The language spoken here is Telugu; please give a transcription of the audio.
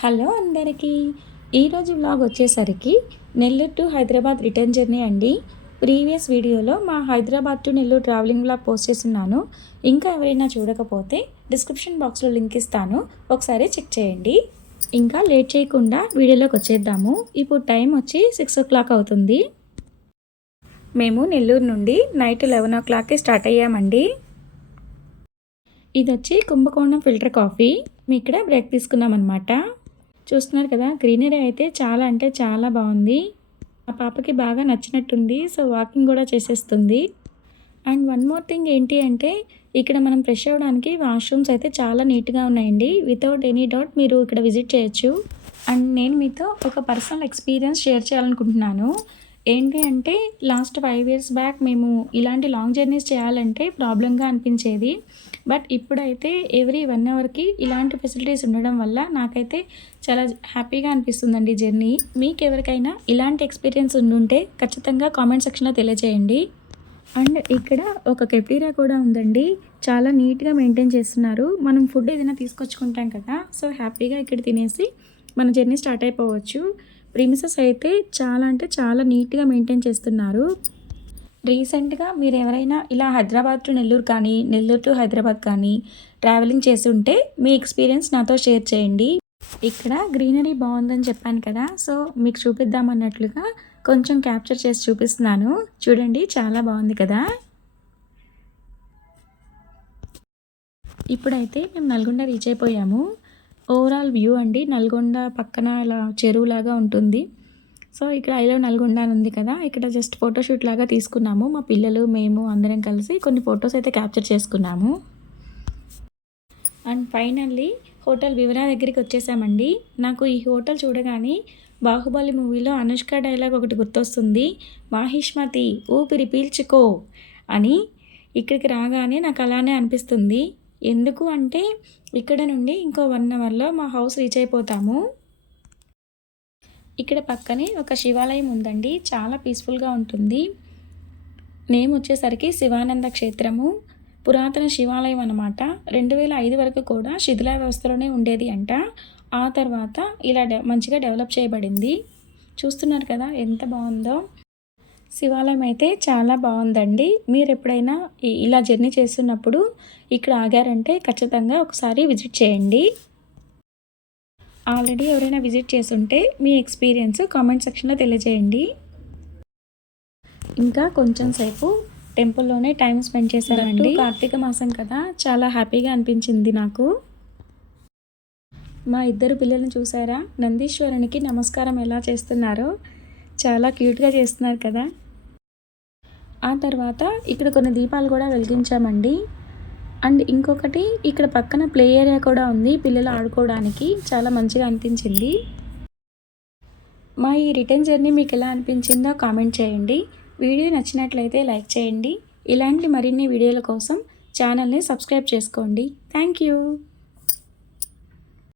హలో అందరికీ. ఈరోజు వ్లాగ్ వచ్చేసరికి Nellore to Hyderabad return journey అండి. ప్రీవియస్ వీడియోలో మా Hyderabad to Nellore travelling vlog post చేస్తున్నాను. ఇంకా ఎవరైనా చూడకపోతే డిస్క్రిప్షన్ బాక్స్లో లింక్ ఇస్తాను. ఒకసారి చెక్ చేయండి. ఇంకా లేట్ చేయకుండా వీడియోలోకి వచ్చేద్దాము. ఇప్పుడు టైం వచ్చి సిక్స్ ఓ క్లాక్ అవుతుంది. మేము నెల్లూరు నుండి నైట్ లెవెన్ ఓ క్లాక్కి స్టార్ట్ అయ్యామండి. ఇది వచ్చి కుంభకోణం ఫిల్టర్ కాఫీ మీ ఇక్కడ బ్రేక్ తీసుకున్నాం అనమాట చూస్తున్నారు కదా గ్రీనరీ అయితే చాలా అంటే చాలా బాగుంది. ఆ పాపకి బాగా నచ్చినట్టుంది సో వాకింగ్ కూడా చేసేస్తుంది. అండ్ వన్ మోర్ థింగ్ ఏంటి అంటే ఇక్కడ మనం ఫ్రెష్ అవ్వడానికి వాష్రూమ్స్ అయితే చాలా నీట్గా ఉన్నాయండి. వితౌట్ ఎనీ డౌట్ మీరు ఇక్కడ విజిట్ చేయొచ్చు. అండ్ నేను మీతో ఒక పర్సనల్ ఎక్స్పీరియన్స్ షేర్ చేయాలనుకుంటున్నాను. ఏంటి అంటే లాస్ట్ ఫైవ్ ఇయర్స్ బ్యాక్ మేము ఇలాంటి లాంగ్ జర్నీస్ చేయాలంటే ప్రాబ్లంగా అనిపించేది. బట్ ఇప్పుడైతే ఎవ్రీ వన్ అవర్కి ఇలాంటి ఫెసిలిటీస్ ఉండడం వల్ల నాకైతే చాలా హ్యాపీగా అనిపిస్తుందండి జర్నీ మీకు ఎవరికైనా ఇలాంటి ఎక్స్పీరియన్స్ ఉండుంటే ఖచ్చితంగా కామెంట్ సెక్షన్లో తెలియజేయండి అండ్ ఇక్కడ ఒక కెఫ్టీరియా కూడా ఉందండి. చాలా నీట్గా మెయింటైన్ చేస్తున్నారు. మనం ఫుడ్ ఏదైనా తీసుకొచ్చుకుంటాం కదా సో హ్యాపీగా ఇక్కడ తినేసి మన జర్నీ స్టార్ట్ అయిపోవచ్చు. ప్రిమిసెస్ అయితే చాలా అంటే చాలా నీట్గా మెయింటైన్ చేస్తున్నారు. రీసెంట్గా మీరు ఎవరైనా ఇలా హైదరాబాద్ టు నెల్లూరు కానీ నెల్లూరు టు హైదరాబాద్ కానీ ట్రావెలింగ్ చేసి ఉంటే మీ ఎక్స్పీరియన్స్ నాతో షేర్ చేయండి. ఇక్కడ గ్రీనరీ బాగుందని చెప్పాను కదా సో మీకు చూపిద్దామన్నట్లుగా కొంచెం క్యాప్చర్ చేసి చూపిస్తున్నాను. చూడండి చాలా బాగుంది కదా. ఇప్పుడైతే మేము నల్గొండ రీచ్ అయిపోయాము. ఓవరాల్ వ్యూ అండి. నల్గొండ పక్కన ఇలా చెరువులాగా ఉంటుంది. సో ఇక్కడ ఐలో నల్గొండ అని ఉంది కదా ఇక్కడ జస్ట్ ఫోటోషూట్ లాగా తీసుకున్నాము. మా పిల్లలు మేము అందరం కలిసి కొన్ని ఫొటోస్ అయితే క్యాప్చర్ చేసుకున్నాము. అండ్ ఫైనల్లీ హోటల్ వివరా దగ్గరికి వచ్చేసామండి. నాకు ఈ హోటల్ చూడగానే బాహుబలి మూవీలో అనుష్క డైలాగ్ ఒకటి గుర్తొస్తుంది. మాహిష్మతి ఊపిరి పీల్చుకో అని ఇక్కడికి రాగానే నాకు అలానే అనిపిస్తుంది. ఎందుకు అంటే ఇక్కడ నుండి ఇంకో వన్ అవర్లో మా హౌస్ రీచ్ అయిపోతాము. ఇక్కడ పక్కనే ఒక శివాలయం ఉందండి. చాలా పీస్ఫుల్గా ఉంటుంది. నేమ్ వచ్చేసరికి శివానంద క్షేత్రము. పురాతన శివాలయం అనమాట రెండు వేల ఐదు వరకు కూడా శిథిలా వ్యవస్థలోనే ఉండేది అంట. ఆ తర్వాత ఇలా డె మంచిగా డెవలప్ చేయబడింది. చూస్తున్నారు కదా ఎంత బాగుందో. శివాలయం అయితే చాలా బాగుందండి. మీరు ఎప్పుడైనా ఇలా జర్నీ చేస్తున్నప్పుడు ఇక్కడ ఆగారంటే ఖచ్చితంగా ఒకసారి విజిట్ చేయండి. ఆల్రెడీ ఎవరైనా విజిట్ చేస్తుంటే మీ ఎక్స్పీరియన్స్ కామెంట్ సెక్షన్లో తెలియజేయండి. ఇంకా కొంచెం సేపు టెంపుల్లోనే టైం స్పెండ్ చేశారండి కార్తీక మాసం కదా చాలా హ్యాపీగా అనిపించింది నాకు. మా ఇద్దరు పిల్లల్ని చూసారా? నందీశ్వరునికి నమస్కారం ఎలా చేస్తున్నారో? చాలా క్యూట్గా చేస్తున్నారు కదా. ఆ తర్వాత ఇక్కడ కొన్ని దీపాలు కూడా వెలిగించామండి. అండ్ ఇంకొకటి ఇక్కడ పక్కన ప్లే ఏరియా కూడా ఉంది పిల్లలు ఆడుకోవడానికి. చాలా మంచిగా అనిపించింది. మా ఈ రిటర్న్ జర్నీ మీకు ఎలా అనిపించిందో కామెంట్ చేయండి. వీడియో నచ్చినట్లయితే లైక్ చేయండి. ఇలాంటి మరిన్ని వీడియోల కోసం ఛానల్ని సబ్స్క్రైబ్ చేసుకోండి. Thank you.